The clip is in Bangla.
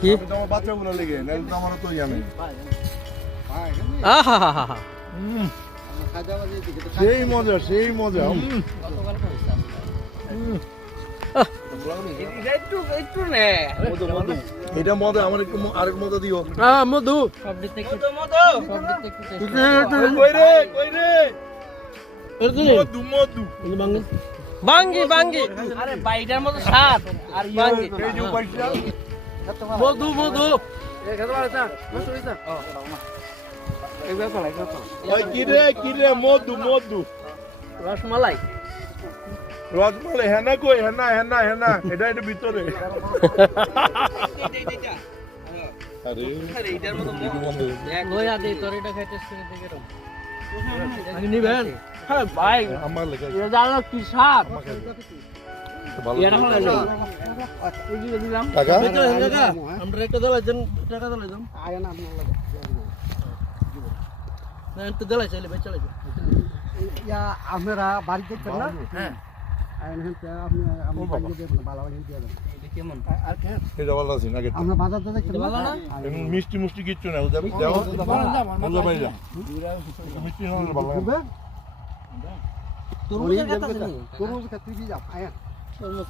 কি তোমার বাচ্চাগুলো লেগে নাহলে তো আমারও তো জানি আহা হা হা সেই মজা সেই মজা এটা মজা আমার একটু আরেক মজা দিও মধু বাঙ্গি বাঙ্গি আরে বাইটার মতো স্বাদ আর বাঙ্গি মধু মধু কিরে মধু মধু রসমালাই রসমালাই হেনা কই হেনা হেনা হেনা এটা এটা ভিতরে আরে লয়া দে তোর এটা খাইতে শুনে দেখে রম আগে নিবেন হ্যাঁ ভাই আমার লেগে এটা জানো কি স্বাদ ভালো এটা হলো এই যে দিলাম টাকা টাকা আমরা একটা দলাইছেন টাকা দলাইছাম আয় না আপনার লাগে না একটু দলাই চাইলে ভাই চলে যাও ইয়া আপনারা বাড়ি দেখছেন না হ্যাঁ আপনি বাড়ি দেবেন ভালো ভালো দিয়ে দেবেন কেমন আর কে এটা ভালো আছে না আমরা বাজারটা দেখছেন ভালো না মিষ্টি মুষ্টি কিচ্ছু না ওদের দাও ভাই যা মিষ্টি হলে ভালো লাগে তরমুজের কথা জানি তরমুজ কা তুই যা আয়া তরমুজ